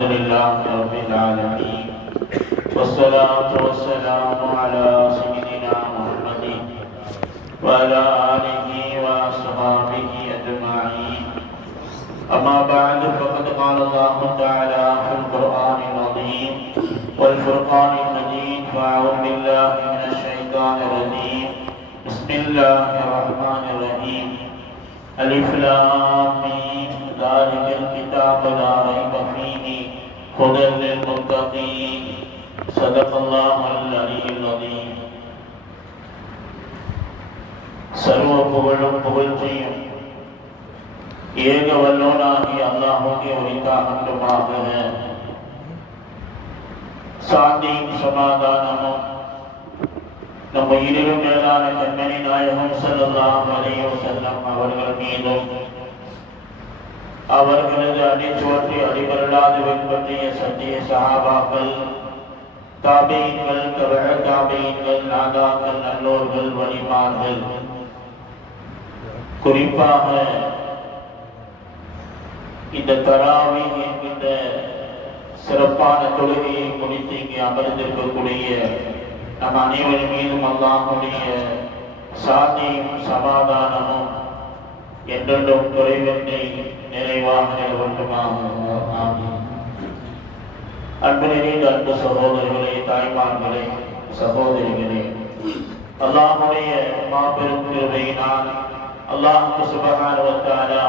لله رب العالمين والصلاة والسلام على سيدنا محمد وعلى آله وأصحابه أجمعين. أما بعد فقد قال الله تعالى في القرآن العظيم والفرقان المجيد فأعوذ بالله من الشيطان الرجيم. بسم الله الرحمن الرحيم. ألف لام ميم ذلك الكتاب لا ريب فيه هدى للمتقين. صدق الله العلي العظيم. சர்வ புகழும் புகழ்ச்சியும் ஏக வல்லோனாகிய அல்லாஹ்வுக்கே உரித்தாகட்டுமாக. சாந்தியும் சமாதானமும் நம்ம இனிலும் மேலான கண்மணி நாயகம் ஸல்லல்லாஹு அலைஹி வஸல்லம் அவர்கள் மீதும் அவர்களது அடிச்சுவற்றி அடிபரலாது பின்பற்றிய சத்திய சஹாபாக்கள், தாபீன்கள், தபஅ தாபீன்கள், நாதாக்கள், நல்லோர்கள், வலிமார்கள், குறிப்பாக இந்த தராவீஹ் என்கின்ற சிறப்பான தொழுகையை முடித்து இங்கே அமர்ந்திருக்கக்கூடிய நம் அனைவரின் மீதும் அல்லாஹ்வுடைய சாந்தியும் சமாதானமும் என்றென்றும் குறைவின்றி நிறைவாக நிலவட்டுமாக. அன்பு நிறைந்த அன்பு சகோதரர்களே, தாய்மார்களே, சகோதரிகளே, அல்லாஹ்வுடைய மாபெரும் கிருபையினால் அல்லாஹ் சுப்ஹானஹு வ தஆலா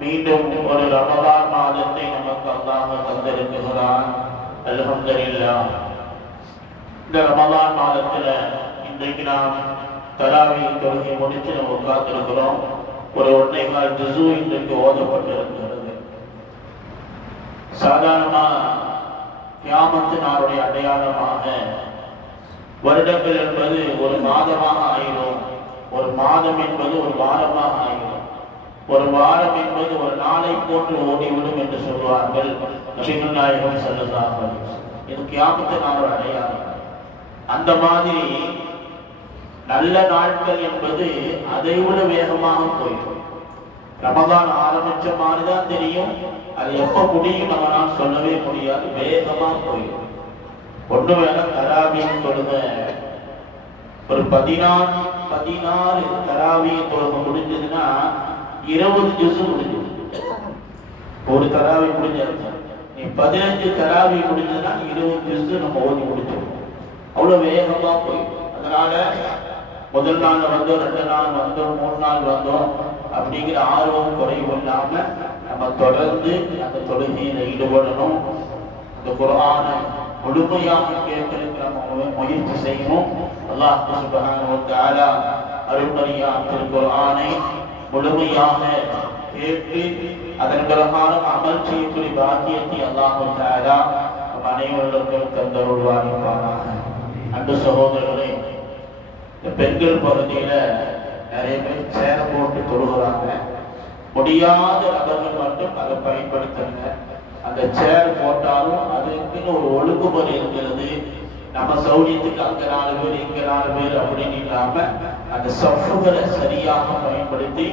மீண்டும் ஒரு ரமலான் மாதத்தை நமக்கு அல்லாஹ் தந்திருக்கிறான். அல்ஹம்துலில்லாஹ். இந்த ரமலான் மாதத்தில் இன்றைக்கு நாம் தராவீஹ் தொழுகை முடித்து நம்ம உட்கார்ந்திருக்கிறோம். ஒரு 1.25 ஜுஸு இன்றைக்கு ஓதப்பட்டிருக்கிறது. சாதாரணமாக கியாமத்து நாளுடைய அடையாளமாக வருடங்கள் என்பது ஒரு மாதமாக ஆயிரும், ஒரு மாதம் என்பது ஒரு வாரமாக ஆயிரும், ஒரு வாரம் என்பது ஒரு நாளை போன்று ஓடிவிடும் என்று சொல்வார்கள் நபிகள் நாயகம் ஸல்லல்லாஹு அலைஹி வஸல்லம். இது கியாமத்து நாளுடைய அடையாளம். அந்த மாதிரி நல்ல நாட்கள் என்பது அதை விட வேகமாக போயிடும். ரமதான் ஆரம்பிச்ச மாதிரி தான் தெரியும், அது எப்ப முடியும் நம்மளால் சொல்லவே முடியாது, வேகமா போயிடும். ஒன்று வேணா தராவீஹ் தொழுக ஒரு 16 தராவீஹ் தொழுக முடிஞ்சதுன்னா 20 ஜுஸு முடிஞ்சது. ஒரு தராவீஹ் முடிஞ்சிருச்சு, நீ 15 தராவீஹ் முடிஞ்சதுன்னா 20 ஜுஸு நம்ம ஓதி முடிச்சிடும். அவ்வளவு வேகமா போயிடும். அதனால முதல் நாள் வந்தோம், 2 நாள் வந்தோம், 3 நாள் வந்தோம் அப்படிங்கிற ஆர்வம் குறைவு இல்லாம நம்ம தொடர்ந்து அந்த தொழுகையில ஈடுபடணும். இந்த குர்ஆனை முழுமையாக கேட்கறதுக்கு நம்ம முயற்சி செய்யணும். அல்லாஹ் சுப்ஹானஹு வ தஆலா அருள்மறையாம் திருக்குர்ஆனை முழுமையாக கேட்டு அதன் பிரகாரம் அமல் செய்யக்கூடிய பாக்கியத்தை அல்லாஹ் தஆலா நம் அனைவருக்கும் தந்தருள்வானாக. அன்பு சகோதரர்களே, இந்த பெண்கள் பகுதியில நிறைய பேர் சேர போட்டு தொழுகிறாங்க. முடியாத நபர்கள் மட்டும் அதை பயன்படுத்துங்க. அந்த சேர் போட்டாலும் அதுக்குன்னு ஒரு ஒழுங்குமுறை இருக்கிறது. நம்ம சௌரியத்துக்கு அங்க 4 பேர் இங்க 4 பேர் அப்படின்னு இல்லாம அந்த சஃப்புகளை சரியாக பயன்படுத்தி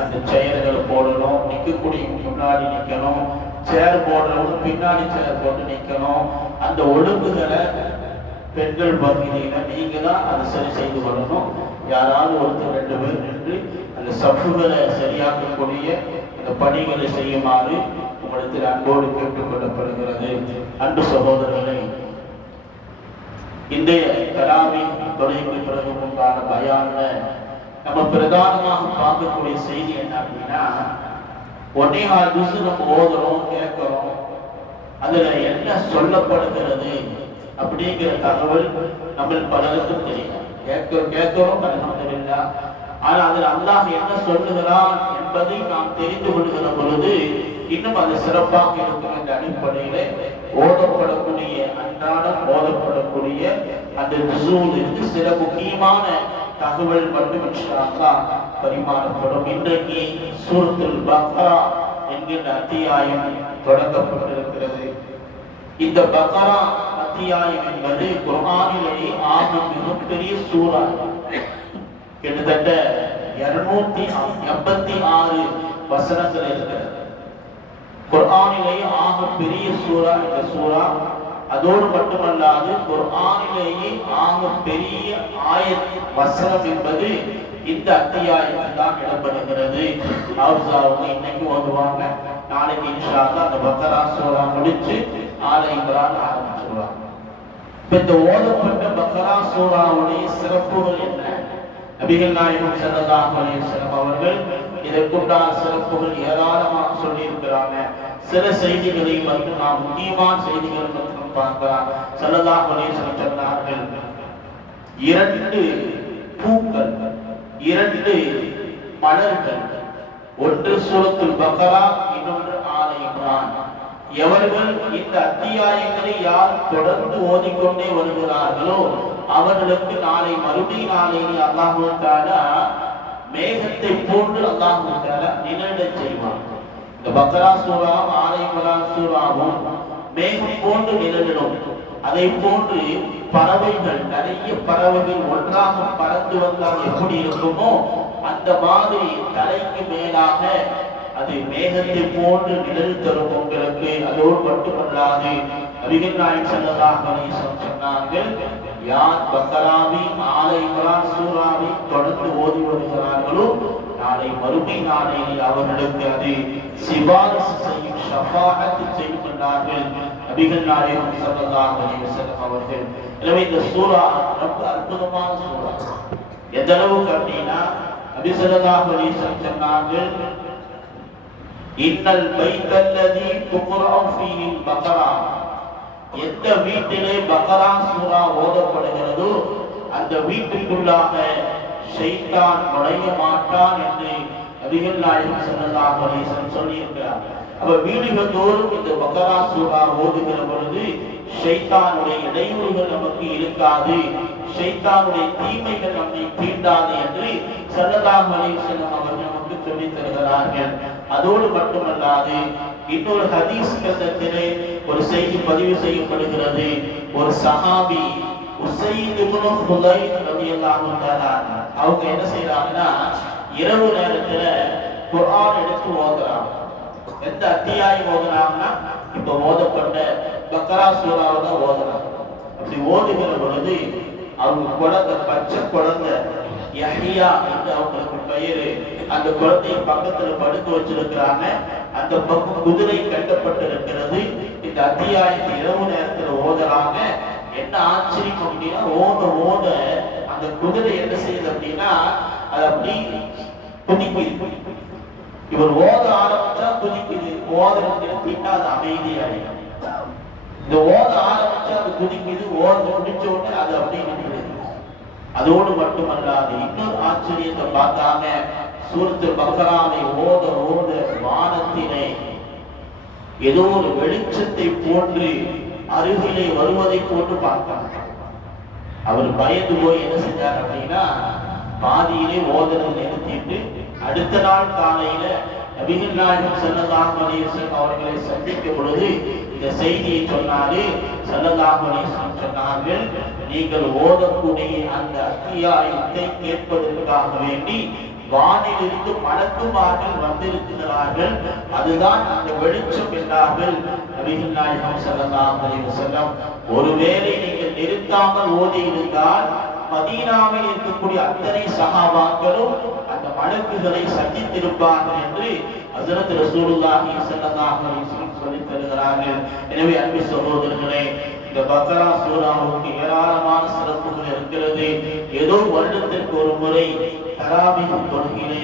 அந்த சேர்களை போடணும். நிற்கக்கூடிய முன்னாடி நிற்கணும், சேர் போடுறவங்க பின்னாடி சேர் போட்டு நிற்கணும். அந்த ஒழுங்குகளை பெண்கள் பகுதியில நீங்க தான் அதை சரி செய்து கொள்ளணும். யாராவது ஒருத்தர் 2 பேர் நின்று அந்த சஃப்புகளை சரியாக்கக்கூடிய அந்த பணிகளை செய்யுமாறு உங்களிடத்தில் அன்போடு கேட்டுக் கொள்ளப்படுகிறது. அன்பு சகோதரர்களை, இன்றைய தராவீஹ் தொழுகைக்கு பிறகு உண்டான பயான்ல நம்ம பிரதானமாக பார்க்கக்கூடிய செய்தி என்ன அப்படின்னா, 1.25 ஜுஸு நம்ம ஓதுறோம், கேட்கிறோம், அதுல என்ன சொல்லப்படுகிறது அப்படிங்கிற தகவல் நம்ம பலருக்கும் தெரியும். கேட்கிறோம் அல்ஹம்துலில்லாஹ். ஆனால் அதில் அல்லாஹ் என்ன சொல்லுகிறான் என்பதை நாம் தெரிந்து கொள்கிற பொழுது இன்னும் அது சிறப்பாக இருக்கும் என்ற அடிப்படையிலே ஓதப்படக்கூடிய அன்றாடம் ஓதப்படக்கூடிய அந்த ஜுஸூல் இருந்து சில முக்கியமான தகவல் மட்டும் இன்ஷா அல்லாஹ் பரிமாறப்படும். இன்றைக்கு சூரத்துல் பக்ரா என்கின்ற அத்தியாயம் தொடங்கப்பட்டிருக்கிறது. இந்த பக்ரா அத்தியாயம் என்பது குர்ஆனிலேயே மிகப்பெரிய சூரா. கிட்டத்தட்ட 286 வசனங்கள் இருக்கிறது. குர்ஆனிலேயே ஆக பெரிய சூரா இந்த சூரா. அதோடு மட்டுமல்லாது குர்ஆனிலேயே ஆக பெரிய ஆயத் வசனம் என்பது இந்த அத்தியாயத்தில் தான் இடம்பெறுகிறது. அவங்க இன்னைக்கு ஓதுவாங்க, நாளைக்கு இன்ஷா அல்லாஹ் அந்த பக்ரா சூரா முடிச்சு ஆல இம்ரான் ஆரம்பிச்சிருவாங்க. இந்த ஓதப்பட்ட பக்ரா சூராவுடைய சிறப்புகள் என்ன? நபிகள் நாயகம் ஸல்லல்லாஹு அலைஹி வஸல்லம் அவர்கள் இதற்குண்டான சிறப்புகள் ஏராளமாக சொல்லி இருக்கிறாங்க. சில செய்திகளை மட்டும் நாம் முக்கியமான செய்திகள் மட்டும் பார்க்கலாம். ஸல்லல்லாஹு அலைஹி வஸல்லம் சொன்னார்கள், 2 பூக்கள், 2 மலர்கள், ஒன்று சூரத்துல் பக்ரா, இன்னொன்று ஆல இம்ரான். எவர்கள் இந்த அத்தியாயங்களை யார் தொடர்ந்து ஓதிக்கொண்டே வருகிறார்களோ அவர்களுக்கு நாளை மறுபடி நாளைக்கு அல்லாஹ் தஆலா மேகத்தை போன்று அல்லாஹ் தஆலா நிழலிடச் செய்வான். இந்த பக்ரா சூராவும் ஆல இம்ரான் சூராவும் மேகம் போன்று நிழலிடும். அதை போன்று பறவைகள், நிறைய பறவைகள் ஒன்றாக பறந்து வந்தால் எப்படி இருக்குமோ அந்த மாதிரி தலைக்கு மேலாக அது மேகத்தை போன்று நிழல் தரும் உங்களுக்கு. அதோடு மட்டுமல்லாது நபிகள் நாயகம் ஸல்லல்லாஹு அலைஹி வஸல்லம் சொன்னார்கள், யார் பக்ராவை ஆல இம்ரான் சூராவை தொடர்ந்து ஓதி வருகிறார்களோ நாளை மறுமை நாளையில் அவர்களுக்கு அது சிபாரிசு செய்யும், ஷஃபாஅத் செய்யும் என்றார்கள் நபிகள் நாயகம் ஸல்லல்லாஹு அலைஹி வஸல்லம் அவர்கள். எனவே இந்த சூரா ரொம்ப அற்புதமான சூரா. எந்த அளவுக்கு அப்படின்னா நபி ஸல்லல்லாஹு அலைஹி வஸல்லம் சொன்னார்கள், இன்னல் பைத்தல்லதி துக்ரா ஃபீஹில் பக்ரா, எந்த வீட்டிலே பக்ரா சூரா ஓதப்படுகிறதோ அந்த வீட்டுக்குள்ளாக ஷைத்தான் நுழைய மாட்டான் என்று நபிகள் நாயகம் ஸல்லல்லாஹு அலைஹி வஸல்லம் சொல்லியிருக்கிறார். அப்ப வீடுகள் தோறும் இந்த பக்ரா சூரா ஓதுகிற பொழுது ஷைத்தானுடைய இடையூறுகள் நமக்கு இருக்காது, ஷைத்தானுடைய தீமைகள் நம்மை தீண்டாது என்று ஸல்லல்லாஹு அலைஹி வஸல்லம் அவர்கள் நமக்கு சொல்லித் தருகிறார்கள். அதோடு மட்டுமல்லாது இன்னொரு ஹதீஸ் கிரந்தத்திலே ஒரு செய்தி பதிவு செய்யப்படுகிறது. ஒரு சஹாபி உஸைத் இப்னு ஹுதைர் ரலியல்லாஹு தஆலா அவங்க என்ன செய்றாங்கன்னா, இரவு நேரத்துல குர்ஆன் எடுத்து ஓதுறாங்க. எந்த அத்தியாயம் ஓதுறாங்கன்னா, இப்ப ஓதப்பட்ட பக்ரா சூராவை தான் ஓதுறாங்க. அப்படி ஓதுகிற பொழுது அவங்க குழந்தை, பச்சை குழந்தை யஹ்யா என்று அவங்களுக்கு பெயரு, அந்த குழந்தையை பக்கத்துல படுக்க வச்சிருக்கிறாங்க. அந்த பக்கம் குதிரை கட்டப்பட்டிருக்கிறது. இந்த அத்தியாயத்தை இரவு நேரத்துல ஓதுறாங்க. என்ன ஆச்சரியம் அப்படின்னா, ஓத ஓத அந்த குதிரை என்ன செய்யுது அப்படின்னா அது அப்படி குதிக்குது. இவர் ஓத ஆரம்பிச்சா குதிக்குது, ஓதுறது நிறுத்திட்டா அது அமைதியாயிடும். இந்த ஓத ஆரம்பிச்சா அது குதிக்குது, ஓத முடிச்ச உடனே அது அப்படியே நின்றுது. அதோடு மட்டுமல்லாது இன்னொரு ஆச்சரியத்தை பார்த்தாங்க. சூரத்துல் பக்ராவை ஓத ஓத வானத்திலே ஏதோ ஒரு வெளிச்சத்தை போன்று அருகிலே வருவதை போன்று பார்த்தாங்க. அவர் பயந்து போய் என்ன செஞ்சார் அப்படின்னா, பாதியிலே ஓதனை நிறுத்திட்டு அடுத்த நாள் காலையில நபிகள் நாயகம் ஸல்லல்லாஹு அலைஹி வஸல்லம் அவர்களை சந்திக்கும் பொழுது இந்த செய்தியை சொன்னாரு. ஸல்லல்லாஹு அலைஹி வஸல்லம் சொன்னார்கள், நீங்கள் ஓதக்கூடிய அந்த அத்தியாயத்தை கேட்பதற்காக வேண்டி வானிலிருந்து மலக்குமார்கள் வந்திருக்கிறார்கள், அதுதான் அந்த வெளிச்சம் என்றார்கள் நபிகள் நாயகம் ஸல்லல்லாஹு அலைஹி வஸல்லம். ஒருவேளை நீங்கள் நிறுத்தாமல் ஓதி இருந்தால் மதீனாவில் இருக்கக்கூடிய அத்தனை சஹாபாக்களும் அந்த மலக்குகளை சந்தித்திருப்பார்கள் என்று ஹஜ்ரத் ரசூலுல்லாஹி ஸல்லல்லாஹு அலைஹி வஸல்லம் சொல்லித் தருகிறார்கள். எனவே அன்பு சகோதரர்களே, இந்த பக்ரா சூராவுக்கு ஏராளமான சிறப்புகள் இருக்கிறது. ஏதோ வருடத்திற்கு ஒரு முறை தராவீஹ் தொழுகையிலே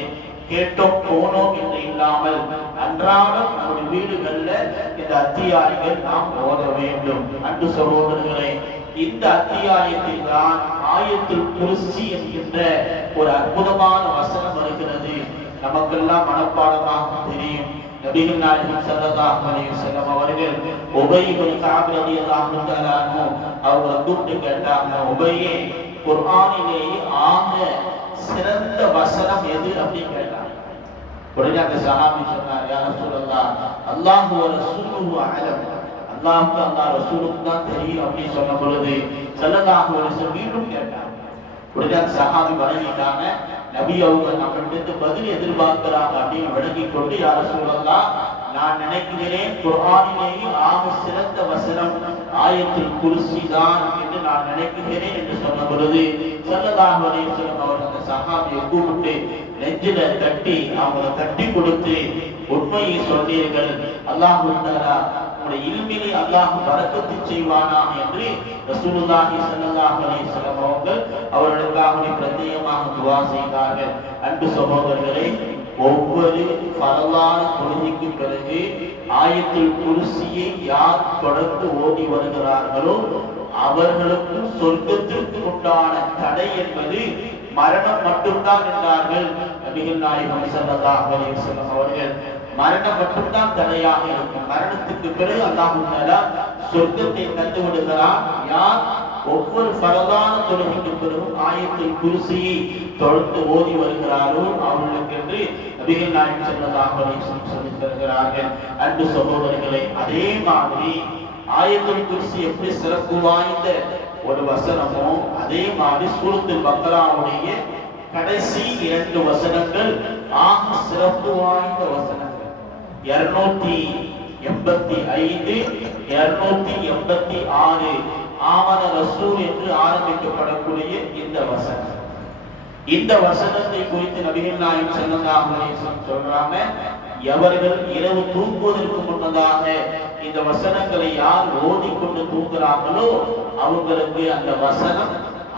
கேட்டோம் போனோம் என்று இல்லாமல் அன்றாடம் நம்முடைய வீடுகள்ல இந்த அத்தியாயங்கள் நாம் ஓத வேண்டும். அன்பு சகோதரர்களே, இந்த அத்தியாயத்தில் தான் ஆயத்துல் குர்சி என்கின்ற ஒரு அற்புதமான வசனம் வருகிறது. நமக்கெல்லாம் மனப்பாடமாக தெரியும். நபிகள் நாயகம் ஸல்லல்லாஹு அலைஹி வஸல்லம் அவர்கள் உபய் இப்னு கஅப் ரலியல்லாஹு தஆலா அன்ஹு அவரை கூப்பிட்டு கேட்டாங்க, உபையே, குர்ஆனிலேயே ஆக சிறந்த வசனம் எது அப்படின்னு கேட்டாங்க. உடனே அந்த சஹாபி சொன்னார், யா ரசூலல்லாஹ், அல்லாஹு வ ரசூலுஹு அலம், அல்லாஹ்வுக்கு அல்லாஹ் ரசூலுக்கு தான் தெரியும் அப்படின்னு சொன்ன பொழுது ஸல்லல்லாஹு அலைஹி வஸல்லம் மீண்டும் கேட்டாங்க. உடனே அந்த சஹாபி வணங்கிட்டாங்க. நபி அவங்க நம்மளிடத்து பதில் எதிர்பார்க்கிறாங்க அப்படின்னு விளங்கி கொண்டு, யா ரசூலல்லாஹ், நான் நினைக்கிறேன் குர்ஆனிலேயே ஆக சிறந்த வசனம் ஆயத்துல் குர்சி தான் என்று நான் நினைக்கிறேன் என்று சொன்ன பொழுது ஸல்லல்லாஹு அலைஹி வஸல்லம் அவர்கள் அந்த சஹாபியை கூப்பிட்டு நெஞ்சில தட்டி அவங்களை தட்டி கொடுத்து உண்மையை சொன்னீர்கள், அல்லாஹ் தஆலா உங்களுடைய இல்மிலே அல்லாஹ் பரக்கத்து செய்வானாக என்று ரசூலுல்லாஹி ஸல்லல்லாஹு அலைஹி வஸல்லம் அவர்கள் அவர்களுக்காக பிரத்யேகமாக துஆ செய்தார்கள். அன்பு சகோதரர்களே, ஒவ்வொரு ஃபரலான தொழுகைக்கு பிறகு ஆயத்துல் குர்சியை யார் தொடர்ந்து ஓதி வருகிறார்களோ அவர்களுக்கு சொர்க்கத்திற்கு உண்டான தடை என்பது மரணம் மட்டும்தான் என்றார்கள் நபிகள் நாயகம் ஸல்லல்லாஹு அலைஹி வஸல்லம் அவர்கள். மரணம் மட்டும்தான் தடையாக இருக்கும். மரணத்துக்கு பிறகு அல்லாஹ் தஆலா சொர்க்கத்தை தந்து விடுகிறான். யார் ஒவ்வொரு ஃபரலான தொழுகைக்கு பிறகும் ஆயத்துல் குர்சியை தொடர்ந்து ஓதி வருகிறாரோ அவர்களுக்கு என்று நபிகள் நாயகம் ஸல்லல்லாஹு அலைஹி வஸல்லம் சொல்லித் தருகிறார்கள். அன்பு சகோதரர்களே, அதே மாதிரி ஆயத்துல் குர்சி எப்படி சிறப்பு வாய்ந்த ஒரு வசனமோ அதே மாதிரி சூரத்துல் பக்ராவுடைய கடைசி 2 வசனங்கள் ஆக சிறப்பு வாய்ந்த வசனங்கள். 285 286 ஆமன ரசூல் என்று ஆரம்பிக்கப்படக்கூடிய இந்த வசனம். இந்த வசனத்தை குறித்து நபிகள் நாயகம் ஸல்லல்லாஹு அலைஹி வஸல்லம் சொல்றாங்க, எவர்கள் இரவு தூங்குவதற்கு முன்னதாக இந்த வசனங்களை யார் ஓதிக்கொண்டு தூங்குகிறார்களோ அவங்களுக்கு அந்த வசனம்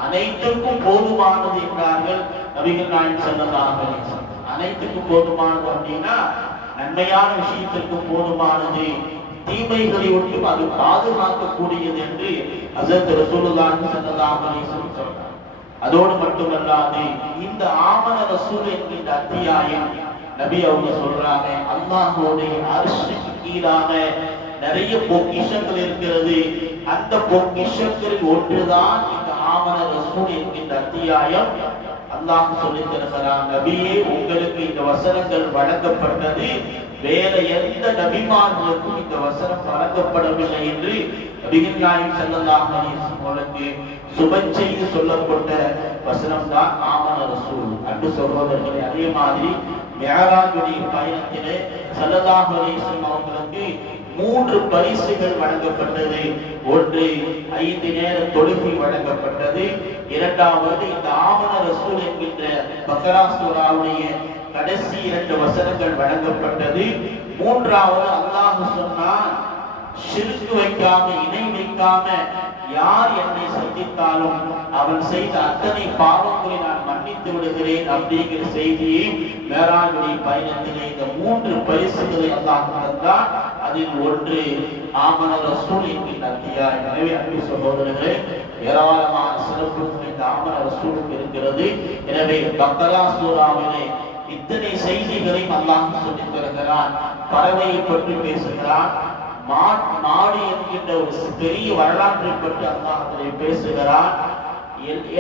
அனைத்துக்கும் போதுமானது என்றார்கள் நபிகள் நாயகம் ஸல்லல்லாஹு அலைஹி வஸல்லம். அனைத்துக்கும் போதுமானது அப்படின்னா நன்மையான விஷயத்திற்கு போதுமானது, தீமைகளை விட்டு அது பாதுகாக்கக்கூடியது என்று ஹஜ்ரத் ரசூலுல்லாஹி ஸல்லல்லாஹு அலைஹி வஸல்லம் சொல்றார். அதோடு மட்டுமல்லாது இந்த ஆமன ரசூல் என்கிற அத்தியாயம் நபி அவங்க சொல்றாங்க, அல்லாஹ்வுடைய அர்ஷுக்கு கீழாக நிறைய பொக்கிஷங்கள் இருக்கிறது. அந்த பொக்கிஷங்களில் ஒன்றுதான் இந்த ஆமன ரசூல் என்கின்ற அத்தியாயம். அல்லாஹ் சொல்லித் தருகிறான், நபியே உங்களுக்கு இந்த வசனங்கள் வழங்கப்பட்டது, வேற எந்த நபிமார்களுக்கும் இந்த வசனம் வழங்கப்படவில்லை என்று நபிகள் நாயகம் ஸல்லல்லாஹு அலைஹி வஸல்லம் சுப செய்தி சொல்லப்பட்ட வசனம் தான் ஆமன ரசூல். அன்பு சகோதரர்களே, அதே மாதிரி மிஅராஜுடைய பயணத்திலே ஸல்லல்லாஹு அலைஹி வஸல்லம் அவர்களுக்கு 3 பரிசுகள் வழங்கப்பட்டது. ஒன்று 5 நேர தொழுகை வழங்கப்பட்டது. இரண்டாவது இந்த ஆமன ரசூல் என்கின்ற பக்ரா சூராவுடைய கடைசி 2 வசனங்கள் வழங்கப்பட்டது. மூன்றாவது அல்லாஹ் சொன்னான், ஷிர்க் வைக்காம இணை வைக்காம யார் என்னை சந்தித்தாலும் அவன் செய்த அத்தனை பாவங்களை நான் மன்னித்து விடுகிறேன் அப்படிங்கிற செய்தியை மேராஜுடைய பயணத்திலே இந்த 3 பரிசுகளை அல்லாஹ் தந்தான். அதில் ஒன்று ஆமன ரசூல் என்கின்ற அத்தியாயம். எனவே அன்பு சகோதரர்களே, ஏராளமான சிறப்புகள் இந்த ஆமன ரசூலுக்கு இருக்கிறது. எனவே பக்ரா சூராவிலே இத்தனை செய்திகளையும் அல்லாஹ் சொல்லித் தருகிறான். பறவையை பற்றி பேசுகிறான், மாடு என்கின்ற ஒரு பெரிய வரலாற்றை பற்றி அல்லாஹ் அதில் பேசுகிறான்.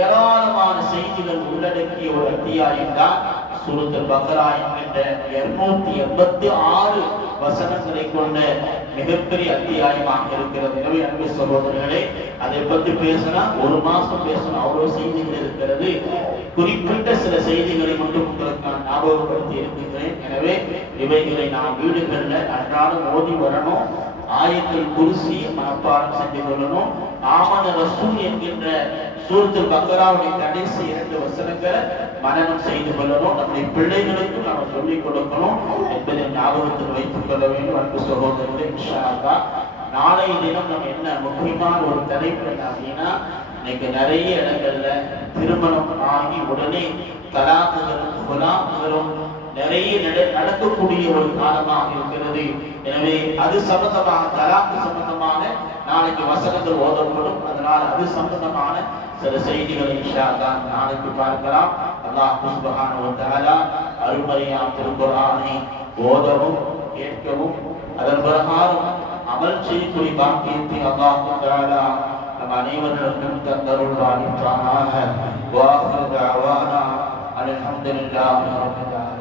ஏராளமான செய்திகள் உள்ளடக்கிய ஒரு அத்தியாயம் தான் சூரத்துல் பக்ரா என்கின்ற 286 வசனங்களை கொண்ட மிகப்பெரிய அத்தியாயமாக இருக்கிறது. எனவே அன்பு சகோதரர்களே, அதை பற்றி பேசினா 1 மாசம் பேசணும், அவ்வளவு செய்திகள் இருக்கிறது. குறிப்பிட்ட சில செய்திகளை மட்டும் உங்களுக்கு நான் ஞாபகப்படுத்தி இருக்கிறேன். எனவே இவைகளை நாம் வீடுகளில் அன்றாடம் ஓதி வரணும். ஆயத்துல் குர்சி மனப்பாடம் செஞ்சு கொள்ளணும். ஆமன ரசூல் என்கின்ற சூரத்துல் பக்ராவுடைய கடைசி 2 வசனங்களை மனனம் செய்து கொள்ளணும். நம்முடைய பிள்ளைகளுக்கும் நாம் சொல்லிக் கொடுக்கணும் என்பதை ஞாபகத்தில் வைத்துக் கொள்ள வேண்டும். அன்பு சகோதரர்களே, இன்ஷா அல்லாஹ் நாளைய தினம் நம்ம என்ன முக்கியமான ஒரு தலைப்பு என்ன அப்படின்னா, இன்னைக்கு நிறைய இடங்கள்ல திருமணம் ஆகி உடனே தலாக்குகளும் குலாக்குகளும் நிறைய நடக்கக்கூடிய ஒரு காலமாக இருக்கிறது. எனவே அது சம்பந்தமாக தலாக்கு சம்பந்தமான நாளைக்கு வசனங்கள் ஓதப்படும். அதனால் அது சம்பந்தமான சில செய்திகளை இன்ஷா அல்லாஹ் நாளைக்கு பார்க்கலாம். அல்லாஹ் சுப்ஹானஹு வ தஆலா அருள்மறையாம் திருக்குர்ஆனை ஓதவும் கேட்கவும் அதன் பிரகாரம் அமல் செய்யக்கூடிய பாக்கியத்தை அல்லாஹ் தஆலா நம் அனைவருக்கும் தந்தருள்வானாக. வஆஹிரு தஅவானா அல்ஹம்துலில்லாஹி ரப்பில் ஆலமீன்.